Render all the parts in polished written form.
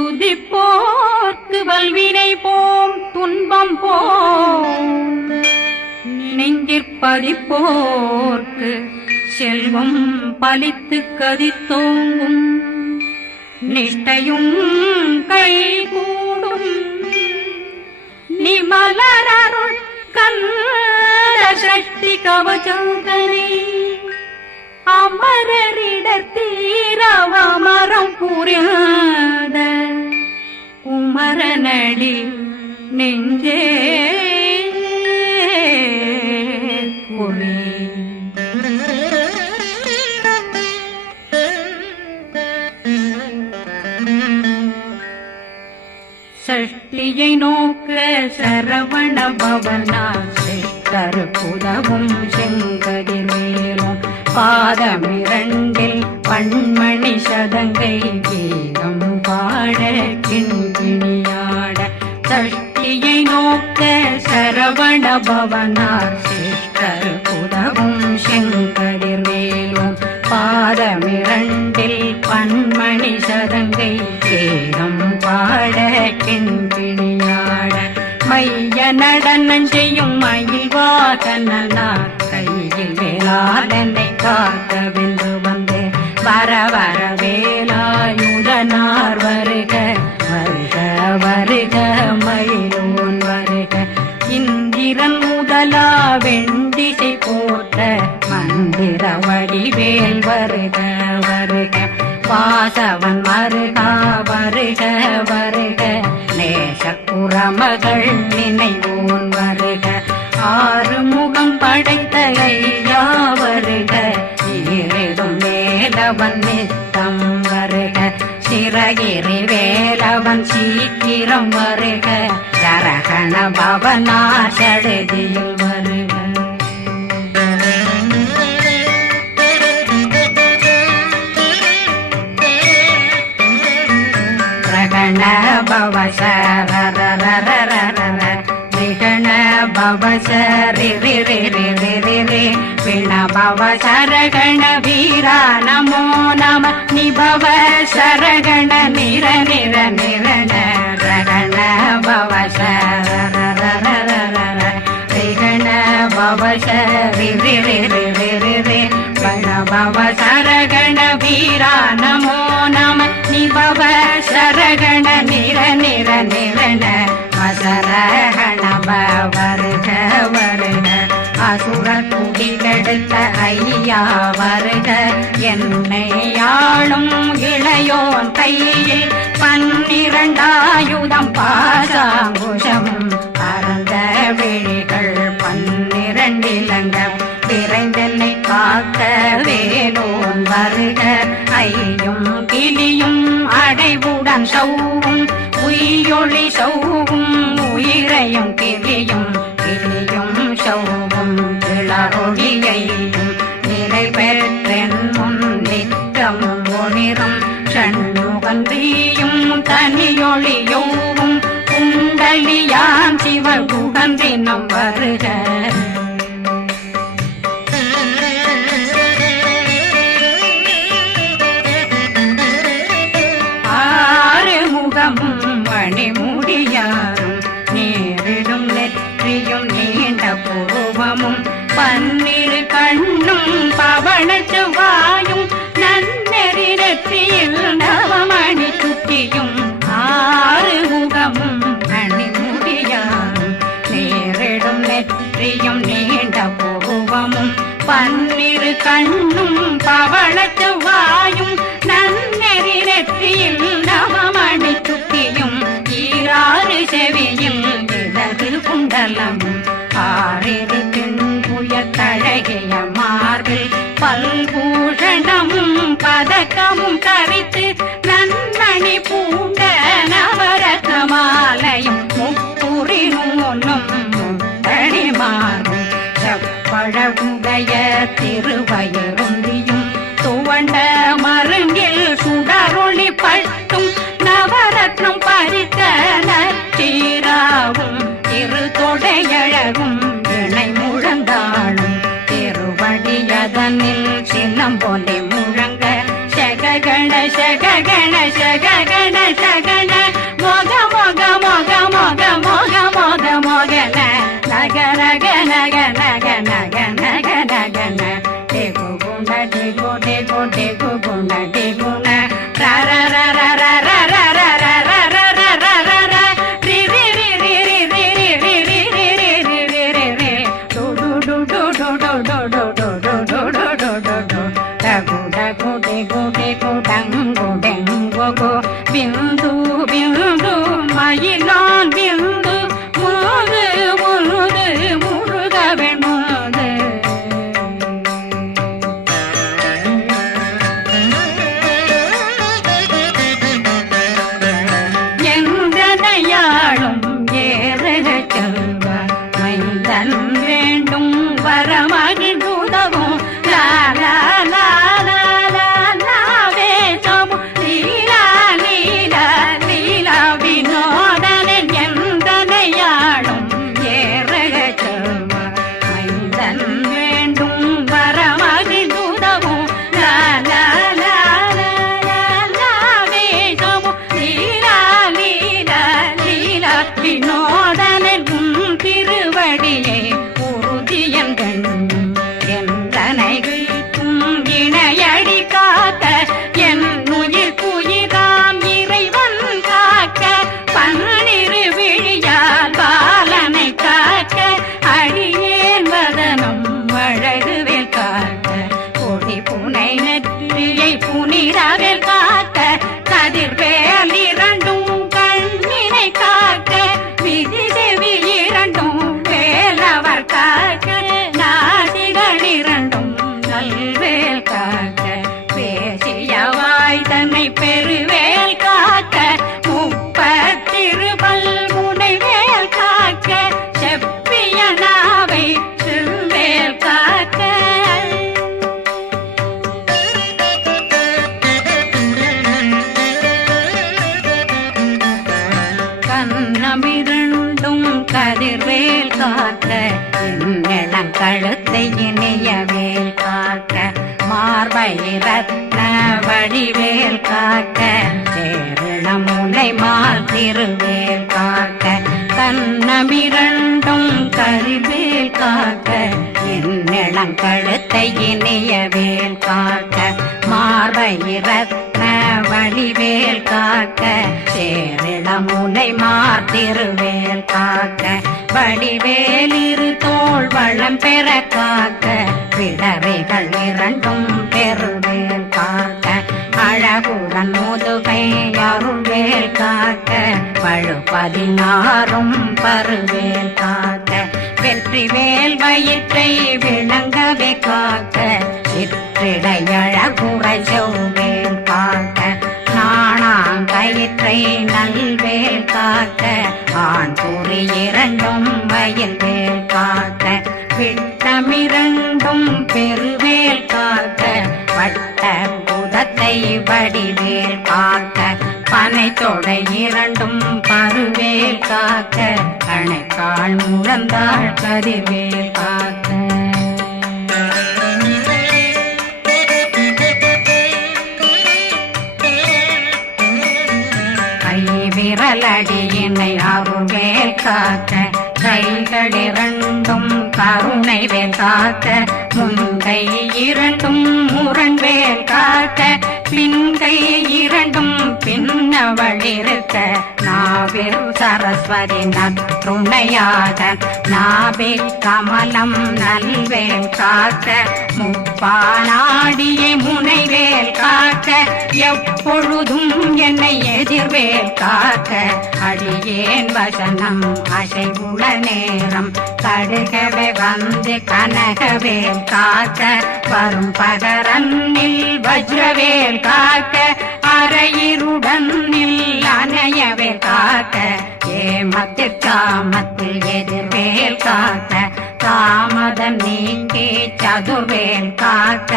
துதிப்போர்க்கு வல்வினை போம் துன்பம் போம் நெஞ்சிற்பதிப்போர்க்கு செல்வம் பலித்து கதித்தோங்கும் நிஷ்டையும் கைகூடும் நிமலரருள் கந்த சக்தி கவசந்தனை அமரரிடத்தீரவமரம் புரியாத குமரனடி நெஞ்சே குழி சஷ்டியை நோக்க சரவண பவனா சிஷ்டர் புதவும் செங்கதிர் மேலும் பாதமிரண்டில் பண்மணி சதங்கை கீதம் பாட கிண்கிணியாட சஷ்டியை நோக்க சரவண பவனார் சிஷ்டர் புதவும் செங்கதிர் மேலும் பாதமிரண்டில் பண்மணி சதங்கை கீதம் பாட கிண்கிணியாட மைய நடனம் செய்யும் மயில் வாகனார் கையில் வேளாளனை காக்க வென்று வந்து வர வர வேலாயுதனார் வருக வருக வருக மயிலோன் வருக இந்திரன் முதலா வெண்டிசை போட்ட மந்திர வடிவேல் வருக வருக வாசவன் வருகா வருக வருக நேசக்குறமகள் நினைவோன் வருக ஆறுமுகம் படைத்த ஐயா வருக ஈரிடும் வேலவன் நித்தம் வருக சிறகிரி வேலவன் சீக்கிரம் வருக சரகண பவனா சடுதியில் வருக ரகண பவ சரரரரரரர விகண பவ சரி ரி ரி ரி ரி ரி ரி விண பவ சரகண வீரா நமோ நம நிபவ சரகண நிர நிர நிரண ரகண பவ சரரரரரர விகண பவ சரி ரி ரி ரி ரி ரி ரி விண பவ சரகண வீரா நமோ நம நிபவ சரகண நிர நிர நிரண அசரகண வருக வருக அசுர குடிகெடுத்த ஐயா வருக என்னை ஆளும் இளையோன் கையில் 12 பாசாங்குஷமும் பரந்த விழிகள் 12 இலங்கம் விரைந்தென்னை காக்க வேலோன் வருக ஐயும் கிளியும் அடைவுடன் சௌவும் உயிரொளி சௌவும் உயிரையும் கிளியும் கிளியும் சௌவும் இளரொளியையும் நிலை பெற்றென் முன் நித்தம் ஒளிரும் சண்முகந்தியும் தனியொளியோவும் குண்டலியான் சிவ குகந்தினம் வருக மணிமுடியாரும் நேரிடும் நெற்றியும் நீண்ட பூவமும் 12 கண்ணும் பவள செவ்வாயும் நன்னெறி நெற்றியில் நவமணி சுட்டியும் 6 முகமும் மணிமுடியாரும் நேரிடும் நெற்றியும் நீண்ட பூவமும் 12 கண்ணும் பவள செவ்வாயும் நன்னெறி நெற்றியில் நவமணி சுட்டியும் 6 செவியில் இடது குண்டலமும் 6 தின்புய தழகிய மார்பில் பல்பூஷணமும் பதக்கமும் தரித்து நன்மணி பூண்ட நவரத்ன மாலையும் முப்புரி நூலும் முத்தணிமாறும் செப்பழகுடைய திருவயருந்தியும் துவண்ட மருங்கில் சுடரொளி பட்டும் நவரத்னம் பறித்த நச்சீராவும் இரு தொடையழகும் இணை முழந்தாளும் திருவடியதனில் சின்னம் போலே முழங்க சககண சககண சககண சகண டெகு டெகு குண டெகுண ர ர ர ர ர ர ர ர ர ர ர ர ர ர ர ரி ரி ரி ரி ரி ரி ரி ரி ரி ரி ரி ரி ரி ரி ரி டு டு டு டு டு டு டு டு டு டு டு டு டு டு டு டகு டகு டெகு டெகு டங்கு டெங்கு கு பிந்து பிந்து மயிலான் பிந்து முது முது முருகவன் முது எந்தனையாளும் ஏறுக செல்வார் மைந்தன் வேண்டும் வரமகிழ்ந்துதவும் லா லா லா லா லா லாவே சமு லீலா லீலா லீலா வினோதனன் எந்தனையாளும் ஏறுக செல்வார் மைந்தன் வேண்டும் வரமகிழ்ந்துதவும் லா லா லா லா லா லாவே சமு லீலா லீலா லீலா வினோதனன் திருவடியை உறுதியம் கண்ணும் எந்தனைகளுக்கும் இணையடி காக்க என் உயிர் குயிராம் இறைவன் காக்க பன்னிரு விழியால் பாலனை காக்க அடியேன் வதனம் அழகுவேல் காக்க கொடி புனை நெற்றியை புனிதவேல் காக்க கதிர்வேல் இரண்டும் கண்ணினை காக்க விதி செவி இரண்டும் வேலவர் காக்க நாசிகள் இரண்டும் நல்வேல் காக்க பேசியவாய் தன்னை பெருவேல் காக்க முப்பத்திருபல் முனைவேல் காக்க செப்பிய நாவை செவ்வேல் காக்க கண்ணமிரண்டும் கதிர்வேல் காக்க இளம் கழுத்தை இணையவேல் காக்க மார்பை ரத்ன வடிவேல் காக்க சேரணம் முனை மால் திருவேல் காக்க கண்ணமிரண்டும் கதிர்வேல் காக்க இளம் கழுத்தை இணையவேல் காக்க மார்பை ரத்ன வடிவேல் காக்க சேரிடம் முனை மார்த்திருவேல் காக்க வடிவேல் இரு தோள் வளம் பெற காக்க பிடரைகள் இரண்டும் பெருவேல் காக்க அழகுடன் முதுகை அருள்வேல் காக்க பழு 16 பருவேல் காக்க வெற்றி வேல் வயிற்றை விளங்கவே காக்க சிற்றிடையழகுறை செவ்வேல் காக்க நாணாங்கயிற்றை நல்வேல் காக்க ஆண் குறி இரண்டும் வயல்வேல் காக்க விட்டமிரண்டும் பெருவேல் காக்க வட்ட புதத்தை வடிவேல் காக்க பனை தொடை இரண்டும் பருவேல் காக்க கணைக்கால் முழந்தாள் கதிர்வேல் காக்க விரலடியினை அருள்வேல் காக்க கைகள் இரண்டும் கருணை வேல் காக்க முன்கை இரண்டும் முரண்வேல் காக்க பின்கை இரண்டும் பின்னவளிருக்க நாவில் சரஸ்வதி நற்றுணையாக நாபி கமலம் நல்வேல் காக்க முப்பானாடியை முனைவேல் காக்க எப்பொழுதும் என்னை எதிர்வேல் காக்க அடியேன் வசனம் அசைவுள நேரம் கடுகவே வந்து கனகவேல் காக்க வரும் பகரன்னில் வஜ்ரவேல் காக்க அரையிருடன் அணையவேல் காக்க ஏமத்தில் காமத்தில் எதிர்வேல் காக்க தாமதம் நீக்கி சதுர்வேல் காக்க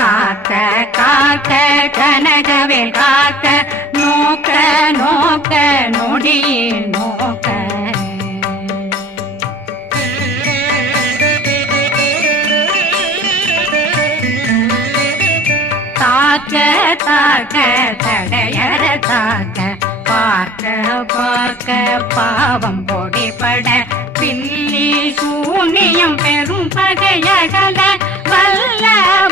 காக்க காக்க கனகவேல் காக்க நோக்க நோக்க நொடியில் நோக்க தாக்க தாக்க தடையற தாக்க பார்க்க பார்க்க பாவம் பொடிபட பில்லி சூனியம் பெரும் பகையகல வல்ல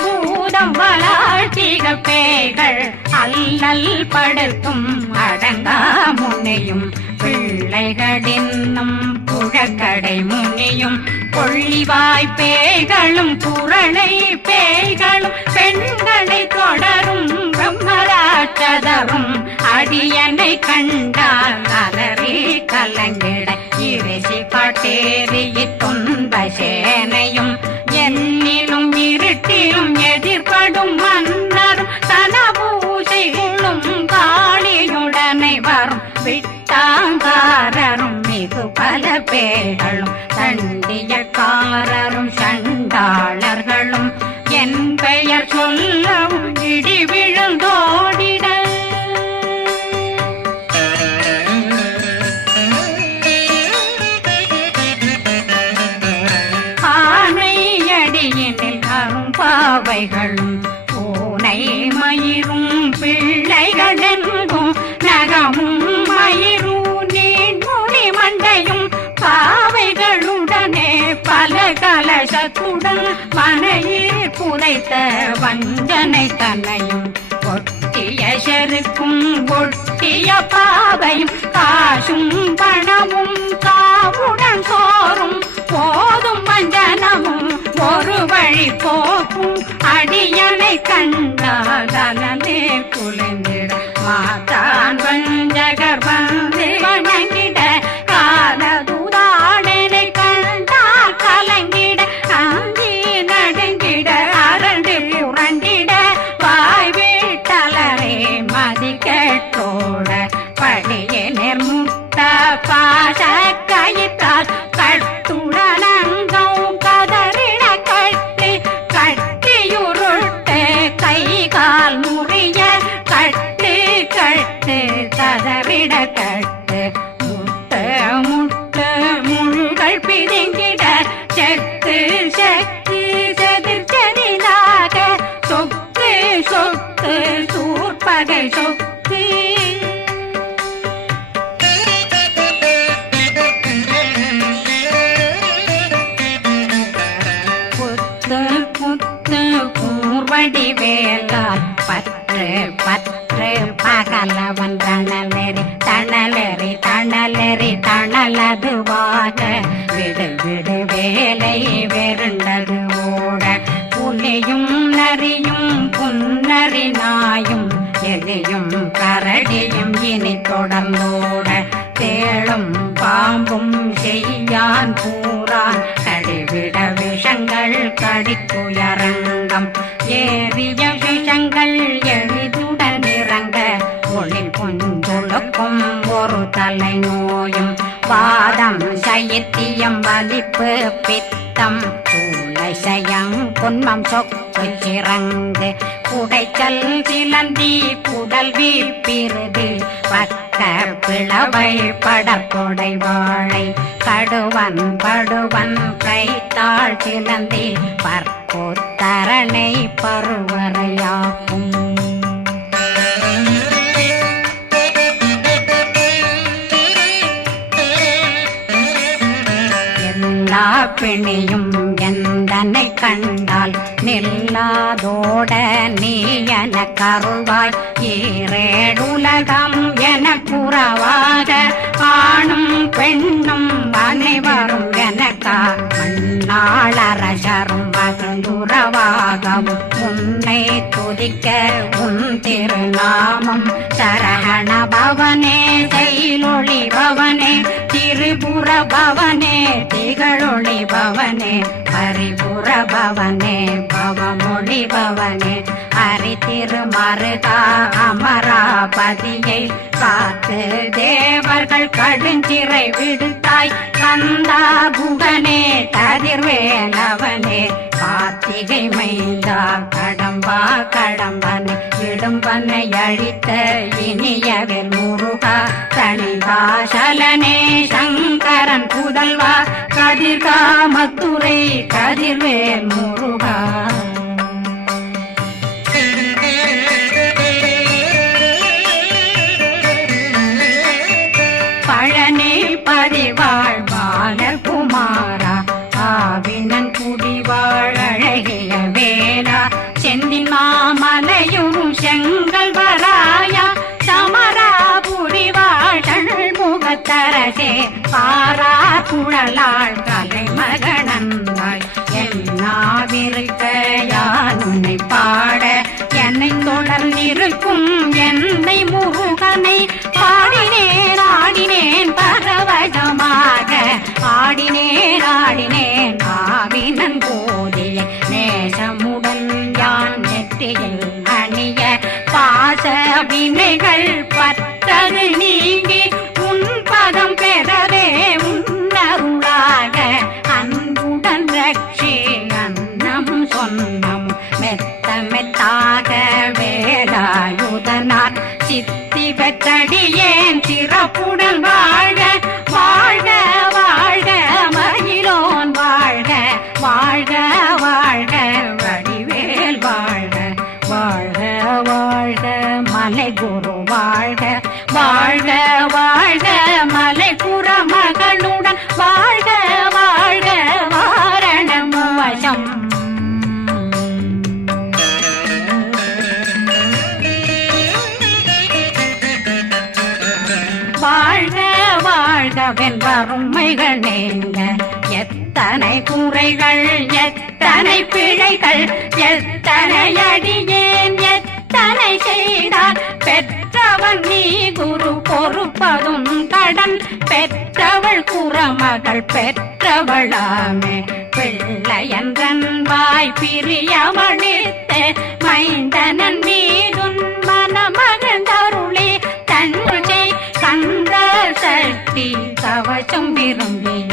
பூதம் வளா ஆட்டிக பேய்கள் அல்லல் படுத்தும் அடங்கா முனையும் பிள்ளைகளின்னும் புழக்கடை முனியும் கொள்ளிவாய் பேய்களும் குரளை பேய்களும் பெண்களை தொடரும் பிரம்மராட்சதரும் அடியனை கண்டால் அலறி கலங்கிட இறைசி காட்டேறிய துன்ப சேனையும் என்னிலும் இருட்டிலும் எதிர்படும் மன்னரும் தனபூசைகளும் காளியுடனை வரும் விட்டாங்காரரும் மிகு பல பேர்களும் தண்டியக்காரரும் சண்டாளர்களும் என் பெயர் சொல்லவும் இடி விழுந்தோடிட ஆனையடியினில் அரும்பாவைகளும் பூனை மயிரும் பிள்ளைகளெங்கும் நகமும் மயிரும் நீண்முடி மண்டையும் பாவைகளுடனே பல கலசத்துடன் மனையில் புதைத்த வஞ்சனை தன்னையும் ஒட்டிய செருக்கும் ஒட்டிய பாவையும் காசும் பணமும் காவுடன் சோறும் போதும் வஞ்சனமும் ஒரு வழி போக்கும் அடியனை கண்டாலே குளிர்ந்திட மாதான் வஞ்சகர் வந்து வணங்கிட காலதுதாடனை கண்டால் கலங்கிட அந்தி நடுங்கிட அரண்டு புரண்டிட வாய் வீட்டலரே மதி கேட்டோட படியே நிர்முட்ட பாச கயிற்றால் கட்டுடனங்கும் கதறிட கட்டி கட்டியுருட்டு கை கால் முறிய கட்டு கட்டு கதறிட கட்டு முட்டு முட்டு முள்கள் பிதுங்கிட செக்கு செக்கு செதிர் செதிலாக சொக்கு சொக்கு சூர்பகை சொக்கு புத்து புத்து கூர்வடி வேலால் பற்று பற்று பகலவன் தணலெறி தணலெறி தணலெறி தணலதுவாக விடு விடு வேலை வெருண்டது ஓட புலியும் நரியும் புன்னரி நாயும் எலியும் கரடியும் இனி தொடர்ந்தோட தேளும் பாம்பும் செய்யான் பூரான் கடிவிட விஷங்கள் கடித்துயரங்கம் ஏறிய விஷங்கள் எளிதுடன் இறங்க ஒளி கொஞ்சொழுக்கும் ஒரு தலை நோயும் வாதம் சைத்தியம் வலிப்பு பித்தம் சயம் பொன்மம் சொக்கு சிறங்கு குடைச்சல் சிலந்தி குடல் வீப்பிருது பக்க பிளவை படற்கொடை வாழை கடுவன் படுவன் கைத்தாள் சிலந்தி பற்போத்தரணை பருவரையாக்கும் எல்லா பிணியும் எந்தனை கண்டால் நில்லாதோட நீ என கருள்வாய் ஈரேடுலகம் என புறவாக ஆணும் பெண்ணும் அனைவரும் எனக்கா மண்ணாளரசரும் மகிழ்ந்துறவாகவும் உன்னை துதிக்க உன் திருநாமம் சரகண பவனே செயலொளி பவனே திரிபுர பவனே திகழொளி பவனே பரிபுர பவனே பவமொழி பவனே ஹரி திருமருகா அமராபதியை காத்து தேவர்கள் கடுஞ்சிறை விடுத்தாய் கந்தா குகனே கதிர்வேலவனே கார்த்திகை மைந்தா கடம்பா கடம்பனை இடும்பனை அழித்த இனியவில் முருகா தனிகாசலனே சங்கரன் புதல்வா கதிர்காமத்துரை கதிர்வேல் முருகா பழனி பதிவாழ் பாலகுமாரா ஆவினன் குடிவாழ் அழகிய வேலா செந்தின் மாமலை பாரா குழலாள் கலைமகனந்தாய் என்னாவிருக்க யான் உன்னை பாட என்னை தொடர்ந்திருக்கும் என்னை முருகனை பாடினேன் ஆடினேன் பரவசமாக ஆடினேன் ஆடினேன் ஆவினன் போதிய நேசமுடன் யான் நெற்றியில் அணிய பாச வினைகள் பற்றது நீங்கி உன் பதம் பெறவே உன்னருளாக அன்புடன் ரட்சி அன்னம் சொன்னம் மெத்த மெத்தாக வேலாயுதனார் சித்தி பெற்றடியேன் சிறப்புடன் வாழ்க வாழ்க வாழ்க மயிலோன் வாழ்க வாழ்க வாழ்க வடிவேல் வாழ்க வாழ்க வாழ்க மலை குரு வாழ்க வாழ்க வாழ்க மலை புற மகளுடன் வாழ்க வாழ்க வாரணம் வசம் வாழ்க வாழ்க வென்றருமைகள் நீங்க எத்தனை குறைகள் எத்தனை பிழைகள் எத்தனை அடியேன் எத்தனை செய்தார் பெற்றவன் நீ குரு பொறுப்பதும் கடன் பெற்றவள் குறமகள் பெற்றவளாமே பிள்ளையன்றன் வாய் பிரியமளித்து மைந்தனன் மீதுன் மனமகந்தருளே தன்னை கந்த சக்தி கவசம் விரும்பிய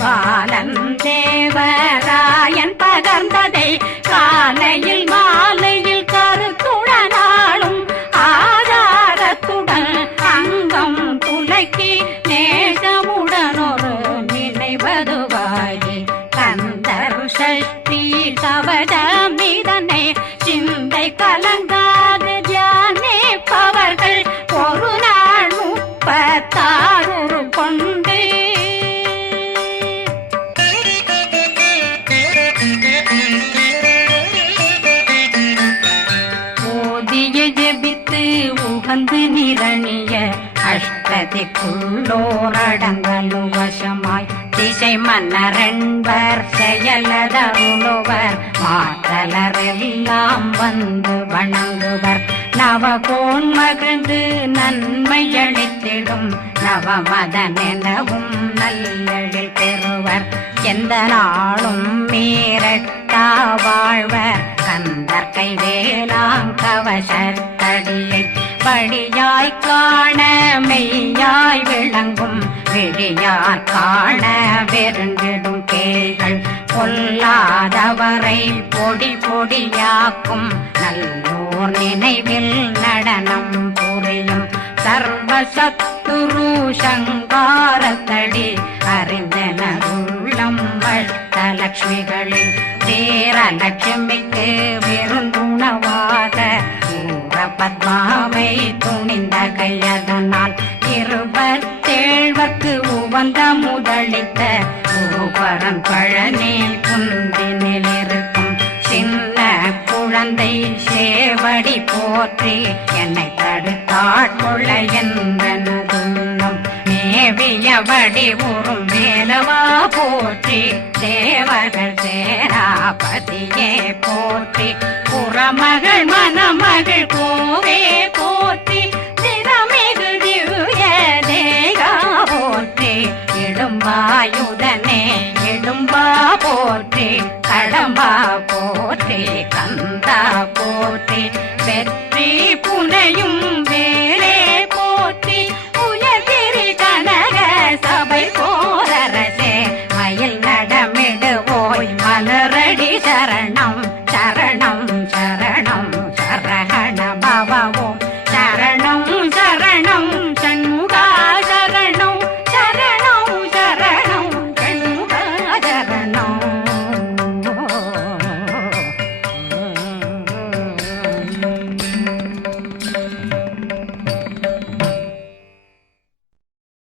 பாலன் தேவராயன் பகர்ந்ததை காலையில் மாலையில் கருத்துடனாலும் ஆதாரத்துடன் அங்கம் துலக்கி நேசமுடனொரு நினைவதுவாகி கந்தர் சக்தி கவசம் இதனை சிந்தை கலங்காது தியானிப்பவர்கள் ஒரு நாள் 36 கொண்டு ஓதிய ஜெபித்து உகந்து நிரணிய அஷ்டதிக்குள்ளோரடங்கலும் வசமாய் திசை மன்னரென்பர் செயலதருளுவர் மாற்றலரெல்லாம் வந்து வணங்குவர் நவகோன் மகிழ்ந்து நன்மையளித்திடும் நவமதனெனவும் நல்லெழில் பெறுவர் எந்த நாளும் மீறட்டா வாழ்வர் கந்தர் கைவேலாங்கவசத்தடியை படியாய் காண மெய்யாய் விளங்கும் விழியார் காண வெருண்டிடும் கேள்கள் பொல்லாதவரை பொடி பொடியாக்கும் நல்லோர் நினைவில் நடனம் புரியும் சர்வசத்துரு சங்காரத்தடி அறிந்தனருள்ளம் வட்டலட்சுமிகளில் தேரலட்சுமிக்கு விருந்துணவாக ஊர பத்மாவை துணிந்த கையதனால் 27 உவந்த முதலித்த ஊபரன் பழனி குந்தினில் இருக்கும் சின்ன குழந்தை சேவடி போற்றி என்னை தடுத்தாட்கொள்ள என்றனதுள்ளம் மேவியபடி உறும் வேலவா போற்றி தேவர்கள் சேராபதியே போற்றி புறமகள் மணமகள் கோவே போற்றி திறமிகு திவ்ய தேகா போற்றி இடும்பாயுதனே இடும்பா போற்றி கடம்பா போற்றி கந்தா போற்றி வெற்றி புனையும்